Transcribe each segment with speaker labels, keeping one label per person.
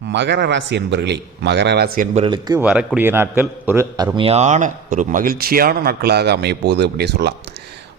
Speaker 1: மகர ராசி என்பர்களே மகர ராசி என்பர்களுக்கு வரக்கூடிய நாட்கள் ஒரு அருமையான ஒரு மகிழ்ச்சியான நாட்களாக அமையப்போகுது அப்படின்னு சொல்லலாம்.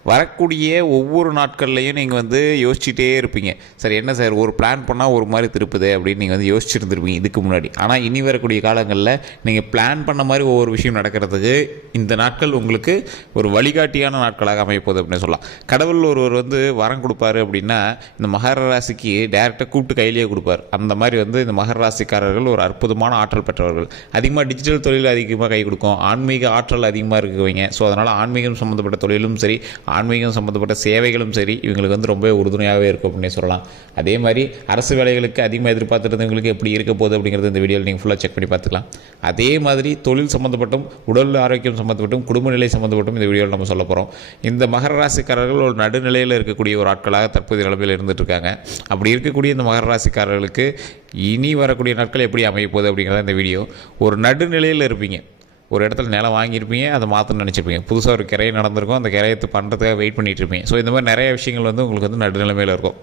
Speaker 1: வரக்கூடிய ஒவ்வொரு நாட்கள்லையும் நீங்கள் வந்து யோசிச்சுட்டே இருப்பீங்க. சரி என்ன சார் ஒரு பிளான் பண்ணால் ஒரு மாதிரி திருப்புது அப்படின்னு நீங்கள் வந்து யோசிச்சுருந்துருப்பீங்க இதுக்கு முன்னாடி. ஆனால் இனி வரக்கூடிய காலங்களில் நீங்கள் பிளான் பண்ண மாதிரி ஒவ்வொரு விஷயம் நடக்கிறதுக்கு இந்த நாட்கள் உங்களுக்கு ஒரு வழிகாட்டியான நாட்களாக அமையப்போகுது அப்படின்னு சொல்லலாம். கடவுள் ஒருவர் வந்து வரம் கொடுப்பாரு அப்படின்னா இந்த மகர ராசிக்கு டேரெக்டாக கூப்பிட்டு கையிலேயே கொடுப்பார். அந்த மாதிரி வந்து இந்த மகர ராசிக்காரர்கள் ஒரு அற்புதமான ஆற்றல் பெற்றவர்கள். அதிகமாக டிஜிட்டல் தொழில் அதிகமாக கை கொடுக்கும். ஆன்மீக ஆற்றல் அதிகமாக இருக்குவீங்க. ஸோ அதனால் ஆன்மீகம் சம்மந்தப்பட்ட தொழிலும் சரி ஆன்மீகம் சம்மந்தப்பட்ட சேவைகளும் சரி இவங்களுக்கு வந்து ரொம்ப உறுதுணையாகவே இருக்கும் அப்படின்னே சொல்லலாம். அதே மாதிரி அரசு வேலைகளுக்கு அதிகமாக எதிர்பார்த்துருந்தவங்களுக்கு எப்படி இருக்க போகுது அப்படிங்கிறது இந்த வீடியோவில் நீங்கள் ஃபுல்லாக செக் பண்ணி பார்த்துக்கலாம். அதே மாதிரி தொழில் சம்மந்தப்பட்டும் உடல் ஆரோக்கியம் சம்மந்தப்பட்டும் குடும்ப நிலை சம்மந்தப்பட்டும் இந்த வீடியோவில் நம்ம சொல்ல போகிறோம் இந்த மகர ராசிக்காரர்கள் ஒரு நடுநிலையில் இருக்கக்கூடிய ஒரு ஆட்களாக தற்போதைய நிலமையில் இருந்துட்டுருக்காங்க. அப்படி இருக்கக்கூடிய இந்த மகர ராசிக்காரர்களுக்கு இனி வரக்கூடிய நாட்கள் எப்படி அமைய போகுது அப்படிங்கிறத இந்த வீடியோ. ஒரு நடுநிலையில் இருப்பீங்க. ஒரு இடத்துல நிலம் வாங்கியிருப்பீங்க அதை மாற்றணும்னு நினச்சிருப்பீங்க. புதுசாக ஒரு கிரையை நடந்திருக்கும் அந்த கிரையத்தை பண்ணுறதுக்காக வெயிட் பண்ணிகிட்ருப்பீங்க ஸோ இந்த மாதிரி நிறைய விஷயங்கள் வந்து உங்களுக்கு வந்து நடுநிலைமையில் இருக்கும்.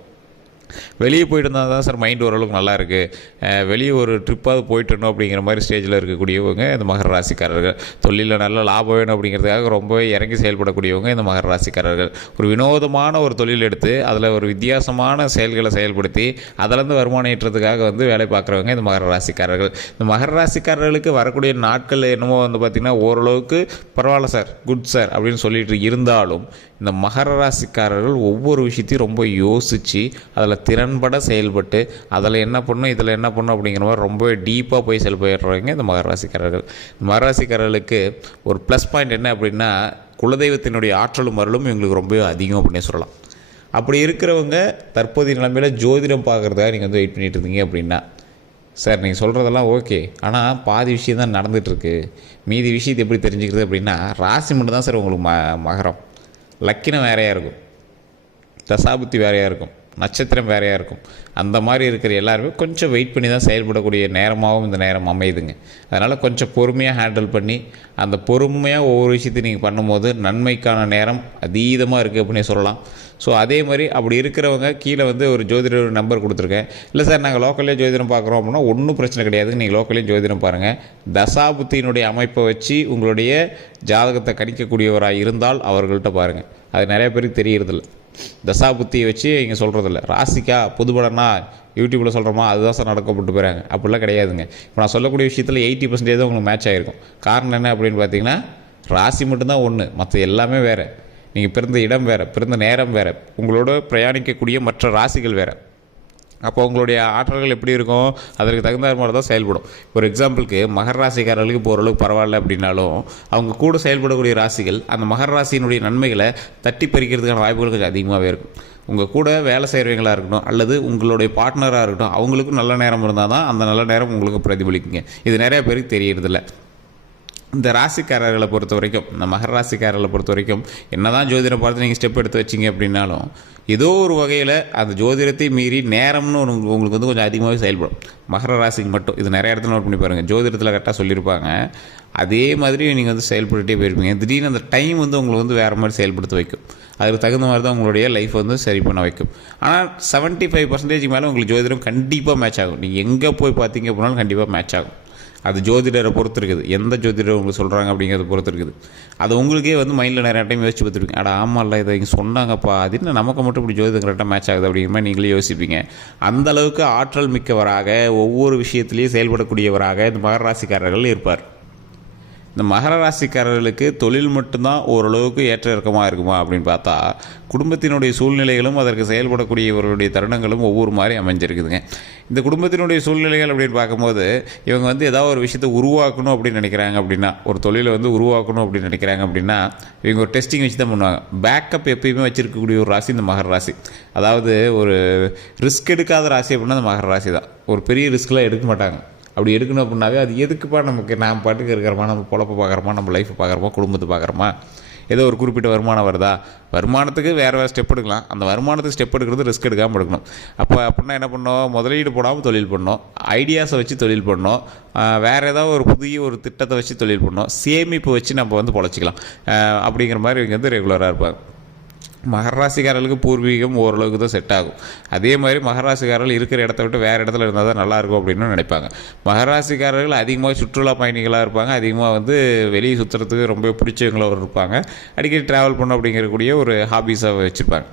Speaker 1: வெளியே போயிட்டு இருந்தால் தான் சார் மைண்ட் ஓரளவுக்கு நல்லா இருக்குது வெளியே ஒரு ட்ரிப்பாவது போயிட்டுணும் அப்படிங்கிற மாதிரி ஸ்டேஜில் இருக்கக்கூடியவங்க இந்த மகர ராசிக்காரர்கள். தொழிலில் நல்ல லாபம் வேணும் அப்படிங்கிறதுக்காக ரொம்பவே இறங்கி செயல்படக்கூடியவங்க இந்த மகர ராசிக்காரர்கள். ஒரு வினோதமான ஒரு தொழில் எடுத்து அதில் ஒரு வித்தியாசமான செயல்களை செயல்படுத்தி அதிலேருந்து வருமானம் ஈட்டுறதுக்காக வந்து வேலை பார்க்குறவங்க இந்த மகர ராசிக்காரர்கள். இந்த மகர ராசிக்காரர்களுக்கு வரக்கூடிய நாட்கள் என்னமோ வந்து பார்த்திங்கன்னா ஓரளவுக்கு பரவாயில்ல சார் குட் சார் அப்படின்னு சொல்லிட்டு இருந்தாலும் இந்த மகர ராசிக்காரர்கள் ஒவ்வொரு விஷயத்தையும் ரொம்ப யோசித்து அதில் திறன்பட செயல்பட்டு அதில் என்ன பண்ணும் இதில் என்ன பண்ணும் அப்படிங்கிற மாதிரி ரொம்பவே டீப்பாக போய் செயல்படுறவங்க இந்த மகராசிக்காரர்கள் மகராசிக்காரர்களுக்கு இந்த ஒரு ப்ளஸ் பாயிண்ட் என்ன அப்படின்னா குலதெய்வத்தினுடைய ஆற்றலும் அருளும் இவங்களுக்கு ரொம்ப அதிகம் அப்படின்னு சொல்லலாம். அப்படி இருக்கிறவங்க தற்போதைய நிலைமையில் ஜோதிடம் பார்க்குறதுக்காக நீங்கள் வந்து வெயிட் பண்ணிட்டு இருந்தீங்க அப்படின்னா சார் நீங்கள் சொல்கிறதெல்லாம் ஓகே ஆனால் பாதி விஷயம் தான் நடந்துகிட்ருக்கு மீதி விஷயத்தை எப்படி தெரிஞ்சுக்கிறது அப்படின்னா ராசி மட்டும் தான் சார் உங்களுக்கு ம மகரம். லக்கினம் வேறையாக இருக்கும். தசாபுத்தி வேறையாக இருக்கும். நட்சத்திரம் வேறையாக இருக்கும். அந்த மாதிரி இருக்கிற எல்லாருமே கொஞ்சம் வெயிட் பண்ணி தான் செயல்படக்கூடிய நேரமாகவும் இந்த நேரம் அமையுதுங்க. அதனால் கொஞ்சம் பொறுமையாக ஹேண்டில் பண்ணி அந்த பொறுமையாக ஒவ்வொரு விஷயத்தையும் நீங்கள் பண்ணும்போது நன்மைக்கான நேரம் அதீதமாக இருக்குது அப்படின்னு சொல்லலாம். ஸோ அதே மாதிரி அப்படி இருக்கிறவங்க கீழே வந்து ஒரு ஜோதிடர் நம்பர் கொடுத்துருக்கேன். இல்லை சார் நாங்கள் லோக்கல்லே ஜோதிடம் பார்க்குறோம் அப்படின்னா ஒன்றும் பிரச்சனை கிடையாது. நீங்கள் லோக்கல்லையும் ஜோதிடம் பாருங்கள் தசாபுத்தியினுடைய அமைப்பை வச்சு உங்களுடைய ஜாதகத்தை கணிக்கக்கூடியவராக இருந்தால் அவர்கள்ட்ட பாருங்கள் அது நிறைய பேருக்கு தெரியறதில்லை. தசாபுத்தியை வச்சு இங்கே சொல்கிறதில்ல ராசிக்கா புதுபடனா யூடியூப்பில் சொல்கிறோமா அதுதான் சார் நடக்கப்பட்டு போகிறாங்க அப்படிலாம் கிடையாதுங்க. இப்போ நான் சொல்லக்கூடிய விஷயத்தில் எயிட்டி பர்சன்டேஜ் தான் உங்களுக்கு மேட்ச் ஆகிருக்கும் காரணம் என்ன அப்படின்னு பார்த்தீங்கன்னா ராசி மட்டும்தான் ஒன்று மற்ற எல்லாமே வேறு. நீங்கள் பிறந்த இடம் வேறு பிறந்த நேரம் வேறு. உங்களோட பிரயாணிக்கக்கூடிய மற்ற ராசிகள் வேறு. அப்போ உங்களுடைய ஆற்றல்கள் எப்படி இருக்கும்? அதற்கு தகுந்த மாதிரி தான் செயல்படும். ஒரு எக்ஸாம்பிளுக்கு மகர ராசிக்காரர்களுக்கு இப்போ ஓரளவுக்கு பரவாயில்ல அப்படின்னாலும் அவங்க கூட செயல்படக்கூடிய ராசிகள் அந்த மகர ராசியினுடைய நன்மைகளை தட்டி பறிக்கிறதுக்கான வாய்ப்புகள் கொஞ்சம் அதிகமாகவே இருக்கும். உங்கள் கூட வேலை செய்கிறவங்களாக இருக்கட்டும் அல்லது உங்களுடைய பார்ட்னராக இருக்கட்டும் அவங்களுக்கும் நல்ல நேரம் இருந்தால் தான் அந்த நல்ல நேரம் உங்களுக்கு பிரதிபலிக்குங்க. இது நிறைய பேருக்கு தெரியறதில்ல. இந்த ராசிக்காரர்களை பொறுத்த வரைக்கும் இந்த மகர ராசிக்காரர்களை பொறுத்த வரைக்கும் என்ன தான் ஜோதிடம் பார்த்து நீங்கள் ஸ்டெப் எடுத்து வச்சிங்க அப்படின்னாலும் ஏதோ ஒரு வகையில் அந்த ஜோதிடத்தை மீறி நேரம்னு ஒன்று உங்களுக்கு வந்து கொஞ்சம் அதிகமாகவே செயல்படும். மகர ராசிக்கு மட்டும் இது நிறைய இடத்துல நோட் பண்ணி பாருங்கள் ஜோதிடத்தில் கரெக்டாக சொல்லியிருப்பாங்க. அதே மாதிரி நீங்கள் வந்து செயல்பட்டுகிட்டே போயிருப்பீங்க. திடீர்னு அந்த டைம் வந்து உங்களை வந்து வேறு மாதிரி செயல்படுத்த வைக்கும். அதுக்கு தகுந்த மாதிரி தான் உங்களுடைய லைஃப் வந்து சரி பண்ண வைக்கும். ஆனால் செவன்ட்டி ஃபைவ் பர்சன்டேஜ் மேலே உங்களுக்கு ஜோதிடம் கண்டிப்பாக மேட்ச் ஆகும். நீங்கள் எங்கே போய் பார்த்தீங்க அப்படின்னாலும் கண்டிப்பாக மேட்ச் ஆகும். அது ஜோதிடரை பொறுத்து இருக்குது எந்த ஜோதிடர் உங்களுக்கு சொல்கிறாங்க அப்படிங்கிறத பொறுத்து இருக்குது அது உங்களுக்கே வந்து மைண்டில் நிறைய டைம் யோசிச்சு பார்த்துருப்பீங்க. அட ஆமாம்ல இதை இங்கே சொன்னாங்கப்பா. அது என்ன நமக்கு மட்டும் இப்படி ஜோதிடம் கரெக்டாக மேட்ச் ஆகுது அப்படிங்கிற மாதிரி நீங்களே யோசிப்பீங்க. அந்த அளவுக்கு ஆற்றல் மிக்கவராக ஒவ்வொரு விஷயத்துலேயும் செயல்படக்கூடியவராக இந்த மகராசிக்காரர்கள் இருப்பார். இந்த மகர ராசிக்காரர்களுக்கு தொழில் மட்டும்தான் ஓரளவுக்கு ஏற்ற இறக்கமாக இருக்குமா அப்படின்னு பார்த்தா குடும்பத்தினுடைய சூழ்நிலைகளும் அதற்கு செயல்படக்கூடியவர்களுடைய தருணங்களும் ஒவ்வொரு மாதிரி அமைஞ்சிருக்குதுங்க. இந்த குடும்பத்தினுடைய சூழ்நிலைகள் அப்படின்னு பார்க்கும்போது இவங்க வந்து ஏதாவது ஒரு விஷயத்தை உருவாக்கணும் அப்படின்னு நினைக்கிறாங்க அப்படின்னா ஒரு தொழிலை வந்து உருவாக்கணும் அப்படின்னு நினைக்கிறாங்க அப்படின்னா இவங்க ஒரு டெஸ்டிங் வச்சு தான் பண்ணுவாங்க. பேக்கப் எப்பயுமே வச்சிருக்கக்கூடிய ஒரு ராசி இந்த மகர ராசி. அதாவது ஒரு ரிஸ்க் எடுக்காத ராசி அப்படின்னா அந்த மகர ராசி தான். ஒரு பெரிய ரிஸ்க்லாம் எடுக்க மாட்டாங்க. அப்படி எடுக்கணும் அப்படின்னாவே அது எதுக்குப்பா நமக்கு நாம் பாட்டுக்கு இருக்கிறோமா நம்ம பொழப்ப பார்க்குறோமா நம்ம லைஃப்பை பார்க்குறோமா குடும்பத்தை பார்க்குறோமா? ஏதோ ஒரு குறிப்பிட்ட வருமானம் வருதா? வருமானத்துக்கு வேறு வேறு ஸ்டெப் எடுக்கலாம். அந்த வருமானத்துக்கு ஸ்டெப் எடுக்கிறது ரிஸ்க் எடுக்காமல் எடுக்கணும். அப்போ அப்படின்னா என்ன பண்ணோம் முதலீடு போடாமல் தொழில் பண்ணோம் ஐடியாஸை வச்சு தொழில் பண்ணோம் வேறு ஏதாவது ஒரு புதிய ஒரு திட்டத்தை வச்சு தொழில் பண்ணோம் சேமிப்பு வச்சு நம்ம வந்து பொழைச்சிக்கலாம். அப்படிங்கிற மாதிரி இவங்க வந்து ரெகுலராக இருப்பாங்க. மகராசிக்காரர்களுக்கு பூர்வீகம் ஓரளவுக்கு தான் செட் ஆகும். அதே மாதிரி மகராசிக்காரர்கள் இருக்கிற இடத்த விட்டு வேறு இடத்துல இருந்தால் தான் நல்லாயிருக்கும் அப்படின்னு நினைப்பாங்க. மகராசிக்காரர்கள் அதிகமாக சுற்றுலா பயணிகளாக இருப்பாங்க. அதிகமாக வந்து வெளியே சுற்றுறதுக்கு ரொம்ப பிடிச்சவங்களாக இருப்பாங்க. அடிக்கடி ட்ராவல் பண்ண அப்படிங்கிறக்கூடிய ஒரு ஹாபீஸாக வச்சுருப்பாங்க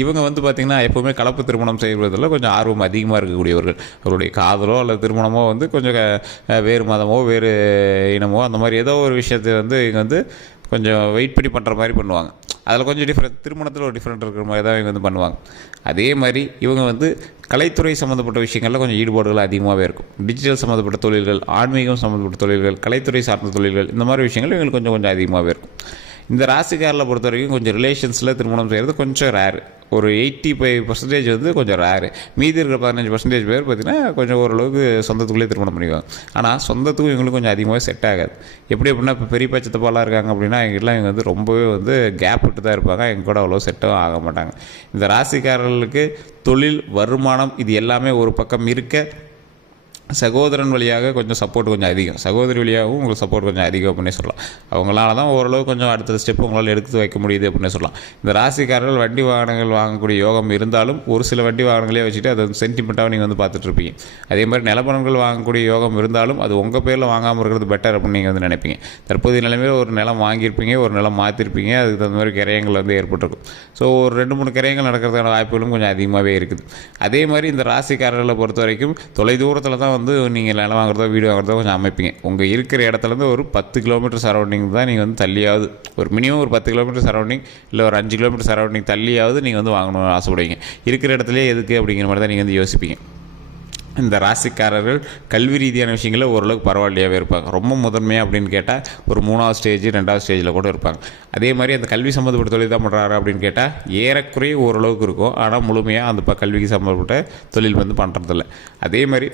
Speaker 1: இவங்க வந்து பார்த்திங்கன்னா எப்போவுமே கலப்பு திருமணம் செய்வதில் கொஞ்சம் ஆர்வம் அதிகமாக இருக்கக்கூடியவர்கள். அவருடைய காதலோ அல்லது திருமணமோ வந்து கொஞ்சம் வேறு மதமோ வேறு இனமோ அந்த மாதிரி ஏதோ ஒரு விஷயத்தை வந்து இவங்க வந்து கொஞ்சம் வெயிட் பண்ணி பண்ணுற மாதிரி பண்ணுவாங்க. அதில் கொஞ்சம் டிஃப்ரெண்ட் திருமணத்தில் ஒரு டிஃப்ரெண்ட் இருக்கிற மாதிரி தான் இவங்க வந்து பண்ணுவாங்க. அதே மாதிரி இவங்க வந்து கலைத்துறை சம்மந்தப்பட்ட விஷயங்களில் கொஞ்சம் ஈடுபாடுகள் அதிகமாகவே இருக்கும். டிஜிட்டல் சம்மந்தப்பட்ட தொழில்கள் ஆன்மீகம் சம்மந்தப்பட்ட தொழில்கள் கலைத்துறை சார்ந்த தொழில்கள் இந்த மாதிரி விஷயங்கள் இவங்களுக்கு கொஞ்சம் கொஞ்சம் அதிகமாகவே இருக்கும். இந்த ராசிக்காரில் பொறுத்த வரைக்கும் கொஞ்சம் ரிலேஷன்ஸில் திருமணம் செய்கிறது கொஞ்சம் ரேர் ஒரு எயிட்டி ஃபைவ் பர்சன்டேஜ் வந்து கொஞ்சம் ரேரு மீதி இருக்கிற பதினஞ்சு பர்சன்டேஜ் பேர் பார்த்திங்கன்னா கொஞ்சம் ஓரளவுக்கு சொந்தத்துக்குள்ளே திருமணம் பண்ணிக்குவாங்க. ஆனால் சொந்தத்துக்கும் இவங்களுக்கு கொஞ்சம் அதிகமாக செட் ஆகாது. எப்படி அப்படின்னா இப்போ பெரிய பச்சத்தப்பாலாம் இருக்காங்க அப்படின்னா எங்கெல்லாம் இவங்க வந்து ரொம்பவே வந்து கேப் விட்டு தான் இருப்பாங்க. எங்க கூட அவ்வளோ செட்டும் ஆக மாட்டாங்க. இந்த ராசிக்காரர்களுக்கு தொழில் வருமானம் இது எல்லாமே ஒரு பக்கம் இருக்க சகோதரன் வழியாக கொஞ்சம் சப்போர்ட் கொஞ்சம் அதிகம். சகோதரி வழியாகவும் உங்களுக்கு சப்போர்ட் கொஞ்சம் அதிகம் அப்படின்னு சொல்லலாம். அவங்களால தான் ஓரளவு கொஞ்சம் அடுத்த ஸ்டெப் உங்களால் எடுத்து வைக்க முடியுது அப்படின்னு சொல்லலாம். இந்த ராசிக்காரர்கள் வண்டி வாகனங்கள் வாங்கக்கூடிய யோகம் இருந்தாலும் ஒரு சில வண்டி வாகனங்களே வச்சுட்டு அதை சென்டிமெண்ட்டாக நீங்கள் வந்து பார்த்துட்ருப்பீங்க அதே மாதிரி நிலப்பணங்கள் வாங்கக்கூடிய யோகம் இருந்தாலும் அது உங்கள் பேரில் வாங்காமல் இருக்கிறது பெட்டர் அப்படின்னு நீங்கள் வந்து நினைப்பீங்க. தற்போதைய நிலைமையில் ஒரு நிலம் வாங்கியிருப்பீங்க ஒரு நிலம் மாற்றிருப்பீங்க அதுக்கு தகுந்த மாதிரி கிரயங்கள் வந்து ஏற்பட்டிருக்கும். ஸோ ஒரு ரெண்டு மூணு கிரயங்கள் நடக்கிறதுக்கான வாய்ப்புகளும் கொஞ்சம் அதிகமாகவே இருக்குது. அதே மாதிரி இந்த ராசிக்காரர்களை பொறுத்த வரைக்கும் தொலைதூரத்தில் தான் வந்து நீங்கள் நிலம் வாங்குறதோ வீடு வாங்குறதோ கொஞ்சம் அமைப்பீங்க. உங்கள் இருக்கிற இடத்துலேருந்து ஒரு பத்து கிலோமீட்டர் சரௌண்டிங் தான் நீங்கள் வந்து தள்ளியாவது ஒரு மினிமம் ஒரு பத்து கிலோமீட்டர் சரௌண்டிங் இல்லை ஒரு அஞ்சு கிலோமீட்டர் சரௌண்டிங் தள்ளியாவது நீங்கள் வந்து வாங்கணும்னு ஆசைப்படுவீங்க. இருக்கிற இடத்துலயே எதுக்கு அப்படிங்கிற மாதிரி தான் நீங்கள் வந்து யோசிப்பீங்க. இந்த ராசிக்காரர்கள் கல்வி ரீதியான விஷயங்களில் ஓரளவுக்கு பரவாயில்லையாகவே இருப்பாங்க. ரொம்ப முதன்மையாக அப்படின்னு கேட்டால் ஒரு மூணாவது ஸ்டேஜ் ரெண்டாவது ஸ்டேஜில் கூட இருப்பாங்க. அதே மாதிரி அந்த கல்வி சம்மந்தப்பட்ட தொழில் தான் பண்ணுறாரு அப்படின்னு கேட்டால் ஏறக்குறைய ஓரளவுக்கு இருக்கும். ஆனால் முழுமையாக அந்த ப கல்விக்கு சம்மந்தப்பட்ட தொழில் வந்து பண்ணுறதில்ல அதே மாதிரி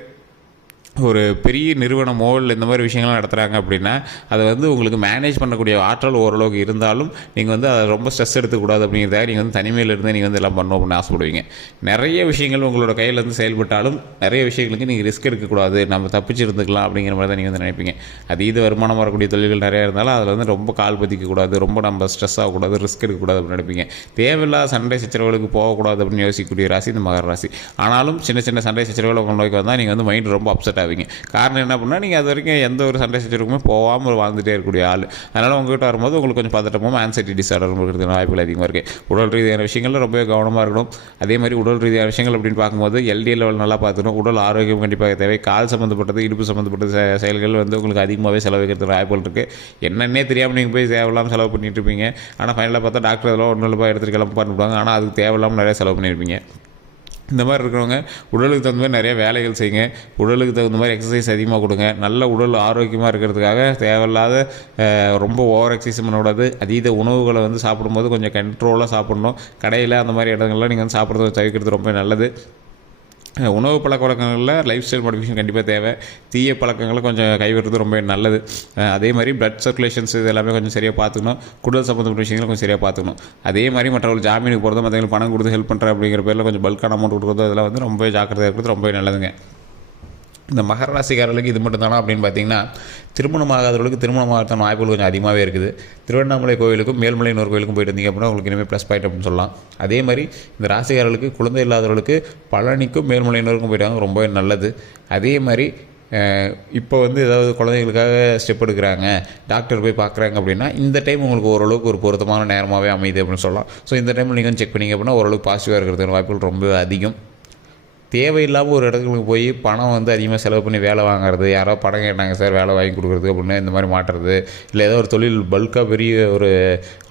Speaker 1: ஒரு பெரிய நிறுவனமோ இல்லை இந்த மாதிரி விஷயங்கள்லாம் நடத்துகிறாங்க அப்படின்னா அதை வந்து உங்களுக்கு மேனேஜ் பண்ணக்கூடிய ஆற்றல் ஓரளவுக்கு இருந்தாலும் நீங்கள் வந்து அதை ரொம்ப ஸ்ட்ரெஸ் எடுத்துக்கூடாது அப்படிங்கிறதாக நீங்கள் வந்து தனிமையில் இருந்து நீங்கள் வந்து எல்லாம் பண்ணணும் அப்படின்னு ஆசைப்படுவீங்க. நிறைய விஷயங்கள் உங்களோட கையில் வந்து செயல்பட்டாலும் நிறைய விஷயங்களுக்கு நீங்கள் ரிஸ்க் எடுக்கக்கூடாது. நம்ம தப்பிச்சு இருந்துக்கலாம் அப்படிங்கிற மாதிரி தான் நீங்கள் வந்து நினைப்பீங்க. அதீத வருமானம் வரக்கூடிய தொழில்கள் நிறையா இருந்தாலும் அதில் வந்து ரொம்ப கால் பதிக்கக்கூடாது. ரொம்ப நம்ம ஸ்ட்ரெஸ் ஆகக்கூடாது. ரிஸ்க் எடுக்கக்கூடாது அப்படின்னு நினைப்பீங்க. தேவையில்லாத சண்டை சச்சரவுகளுக்கு போகக்கூடாது அப்படின்னு யோசிக்கக்கூடிய ராசி இந்த மகர ராசி. ஆனாலும் சின்ன சின்ன சண்டை சச்சரவுகளை உங்கள் வந்தால் நீங்கள் வந்து மைண்ட் ரொம்ப அப்செட் ஆவீங்க காரணம் என்ன பண்ணால் நீங்கள் அது வரைக்கும் எந்த ஒரு சண்டை சச்சரவுக்குமே போகாமல் வாழ்ந்துட்டே இருக்கக்கூடிய ஆள். அதனால் உங்ககிட்ட வரும்போது உங்களுக்கு கொஞ்சம் பதட்டமும் ஆன்சைட்டி டிசார்டர் இருக்கிறதுக்கு வாய்ப்புகள் அதிகமாக இருக்குது உடல் ரீதியான விஷயங்களில் ரொம்பவே கவனமாக இருக்கணும். அதே மாதிரி உடல் ரீதியான விஷயங்கள் அப்படின்னு பார்க்கும்போது எல்டிஎல் லெவல் நல்லா பார்த்துக்கணும். உடல் ஆரோக்கியம் கண்டிப்பாக தேவை. கால் சம்மந்தப்பட்டது இடுப்பு சம்மந்தப்பட்ட செயல்கள் வந்து உங்களுக்கு அதிகமாகவே செலவழிக்கிறதுக்கு வாய்ப்புகள் இருக்குது என்னென்னே தெரியாமல் நீங்கள் போய் தேவையில்லாமல் செலவு பண்ணிட்டு இருப்பீங்க. ஆனால் ஃபைனலாக பார்த்தா டாக்டர் அதெல்லாம் ஒன்றும் ரூபாய் எடுத்துகிட்டு கிளம்ப பண்ணிவிடுவாங்க ஆனால் அதுக்கு தேவையில்லாமல் நிறைய செலவு பண்ணியிருப்பீங்க இந்த மாதிரி இருக்கிறவங்க உடலுக்கு தகுந்த மாதிரி நிறைய வேலைகள் செய்யுங்க. உடலுக்கு தகுந்த மாதிரி எக்ஸசைஸ் அதிகமாக கொடுங்க. நல்ல உடல் ஆரோக்கியமாக இருக்கிறதுக்காக தேவையில்லாத ரொம்ப ஓவர் எக்ஸசைஸ் பண்ணக்கூடாது. அதீத உணவுகளை வந்து சாப்பிடும்போது கொஞ்சம் கண்ட்ரோலாக சாப்பிடணும். கடையில் அந்த மாதிரி இடங்கள்லாம் நீங்கள் வந்து சாப்பிட்றத தவிர்க்கிறது ரொம்ப நல்லது. உணவு பழக்க வழக்கங்களில் லைஃப் ஸ்டைல் மாடிஃபிகேஷன் கண்டிப்பாக தேவை. தீய பழக்கங்களை கொஞ்சம் கைவிடுறது ரொம்ப நல்லது. அதே மாதிரி பிளட் சர்க்குலேஷன்ஸ் இது எல்லாமே கொஞ்சம் சரியாக பார்த்துக்கணும். குடல் சம்மந்தப்பட்ட விஷயங்களை கொஞ்சம் சரியாக பார்த்துக்கணும். அதே மாதிரி மற்றவர்கள் ஜாமீனுக்கு போகிறது மற்றவங்களுக்கு பணம் கொடுத்து ஹெல்ப் பண்ணுற அப்படிங்கிற பேரில் கொஞ்சம் பல்கான அமௌண்ட் கொடுக்குறது அதெல்லாம் வந்து ரொம்ப ஜாக்கிரதையாக இருக்கிறது ரொம்ப நல்லதுங்க. இந்த மகர ராசிக்காரர்களுக்கு இது மட்டும் தானா அப்படின்னு பார்த்தீங்கன்னா திருமணம் ஆகாதவர்களுக்கு திருமணம் ஆகிறதான வாய்ப்புகள் கொஞ்சம் அதிகமாகவே இருக்குது. திருவண்ணாமலை கோவிலுக்கும் மேல்மலையனூர் கோவிலுக்கும் போயிட்டு இருந்தீங்க அப்படின்னா உங்களுக்கு இனிமேல் ப்ளஸ் பாயிண்ட் அப்படின்னு சொல்லலாம். அதே மாதிரி இந்த ராசிக்காரர்களுக்கு குழந்தை இல்லாதவர்களுக்கு பழனிக்கும் மேல்மலையனூருக்கும் போயிட்டாங்க ரொம்பவே நல்லது. அதே மாதிரி இப்போ வந்து ஏதாவது குழந்தைகளுக்காக ஸ்டெப் எடுக்கிறாங்க டாக்டர் போய் பார்க்குறாங்க அப்படின்னா இந்த டைம் உங்களுக்கு ஓரளவுக்கு ஒரு பொருத்தமான நேரமாகவே அமையுது அப்படின்னு சொல்லலாம். ஸோ இந்த டைமில் நீங்கள் செக் பண்ணிங்க அப்படின்னா ஓரளவுக்கு பாசிட்டிவாக இருக்கிறதுக்கு வாய்ப்புகள் ரொம்ப அதிகம். தேவையில்லாமல் ஒரு இடத்துக்கு போய் பணம் வந்து அதிகமாக செலவு பண்ணி வேலை வாங்குறது யாரோ பணம் கேட்டாங்க சார் வேலை வாங்கி கொடுக்குறது அப்படின்னு இந்த மாதிரி மாட்டுறது இல்லை ஏதோ ஒரு தொழில் பல்காக பெரிய ஒரு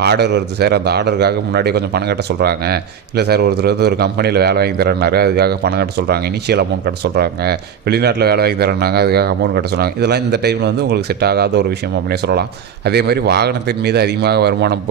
Speaker 1: ஆர்டர் வருது சார் அந்த ஆர்டருக்காக முன்னாடியே கொஞ்சம் பணம் கட்ட சொல்கிறாங்க இல்லை சார் ஒருத்தர் வந்து ஒரு கம்பெனியில் வேலை வாங்கி தரேன்னாரு அதுக்காக பணம் கட்ட சொல்கிறாங்க இனிஷியல் அமௌண்ட் கட்ட சொல்கிறாங்க வெளிநாட்டில் வேலை வாங்கி தரேன்னாங்க அதுக்காக அமௌண்ட் கட்ட சொல்கிறாங்க இதெல்லாம் இந்த டைமில் வந்து உங்களுக்கு செட் ஆகாத ஒரு விஷயம் அப்படின்னே சொல்லலாம். அதே மாதிரி வாகனத்தின் மீது அதிகமாக வருமானம்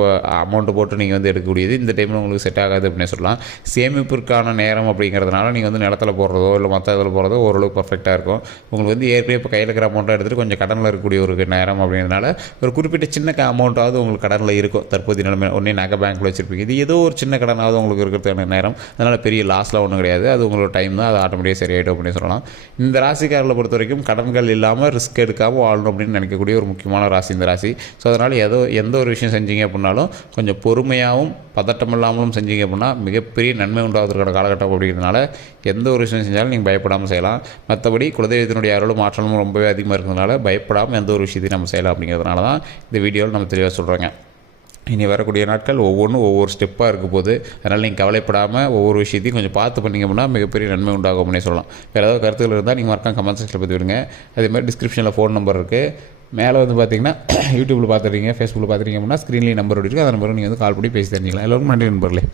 Speaker 1: அமௌண்ட்டு போட்டு நீங்கள் வந்து எடுக்கக்கூடியது இந்த டைமில் உங்களுக்கு செட் ஆகாது அப்படின்னே சொல்லலாம். சேமிப்பிற்கான நேரம் அப்படிங்கிறதுனால நீங்கள் வந்து நில நிலத்துல போடுறதோ இல்லை மற்ற இதில் போடுறதோ ஓரளவுக்கு பர்ஃபெக்டாக இருக்கும். உங்களுக்கு வந்து ஏற்கனவே இப்போ கையில் இருக்கிற அமௌண்ட்டை எடுத்துகிட்டு கொஞ்சம் கடனில் இருக்கக்கூடிய ஒரு நேரம் அப்படிங்கிறதுனால ஒரு குறிப்பிட்ட சின்ன அமௌண்ட்டாவது உங்களுக்கு கடனில் இருக்கும். தற்போதைய நிலைமை ஒன்றே நகை பேங்க்கில் வச்சுருப்பீங்க. இது ஏதோ ஒரு சின்ன கடனாவது உங்களுக்கு இருக்கிறதுக்கான நேரம். அதனால் பெரிய லாஸ்லாம் ஒன்றும் கிடையாது. அது உங்களோட டைம் தான். அது ஆட்டோமேட்டிக்காக சரியாயிடும் அப்படின்னு சொல்லலாம். இந்த ராசிக்காரர்களை பொறுத்த வரைக்கும் கடன்கள் இல்லாமல் ரிஸ்க் எடுக்காமல் வாழணும் அப்படின்னு நினைக்கக்கூடிய ஒரு முக்கியமான ராசி இந்த ராசி. ஸோ அதனால் ஏதோ எந்த ஒரு விஷயம் செஞ்சீங்க அப்படின்னாலும் கொஞ்சம் பொறுமையாகவும் பதட்டம் இல்லாமலும் செஞ்சீங்க அப்படின்னா மிகப்பெரிய நன்மை உண்டாவதற்கான காலகட்டம் அப்படிங்கிறதுனால எந்த எந்த ஒரு விஷயம் செஞ்சாலும் நீங்கள் பயப்படாமல் செய்யலாம். மற்றபடி குலதெய்வத்தினுடைய அருளும் ஆற்றலும் ரொம்பவே அதிகமாக இருக்கிறதுனால பயப்படாமல் எந்த ஒரு விஷயத்தையும் நம்ம செய்யலாம் அப்படிங்கிறதுனால தான் இந்த வீடியோவில் நம்ம தெளிவாக சொல்கிறோங்க இனி வரக்கூடிய நாட்கள் ஒவ்வொன்றும் ஒவ்வொரு ஸ்டெப்பாக இருக்க போது அதனால் நீங்கள் கவலைப்படாமல் ஒவ்வொரு விஷயத்தையும் கொஞ்சம் பார்த்து பண்ணிங்க அப்படின்னா மிகப்பெரிய நன்மை உண்டாகும் அப்படின்னு சொல்லலாம். வேறு ஏதாவது கருத்துக்கள் இருந்தால் நீங்கள் மறக்காம கமெண்ட் செக்ஷனில் பற்றி விடுங்க. அதே மாதிரி டிஸ்கிரிப்ஷனில் ஃபோன் நம்பர் இருக்குது மேலே வந்து பார்த்தீங்கன்னா யூடியூப்பில் பார்த்துருக்கீங்க ஃபேஸ்புக்கில் பார்த்துருக்கீங்க அப்படின்னா ஸ்க்ரீன்லேயே நம்பர் இருக்குது அந்த நம்பருக்கு நீங்கள் வந்து கால் பண்ணி பேசி தெரிஞ்சிக்கலாம் எல்லோருக்கும் நன்றி நண்பர்களே.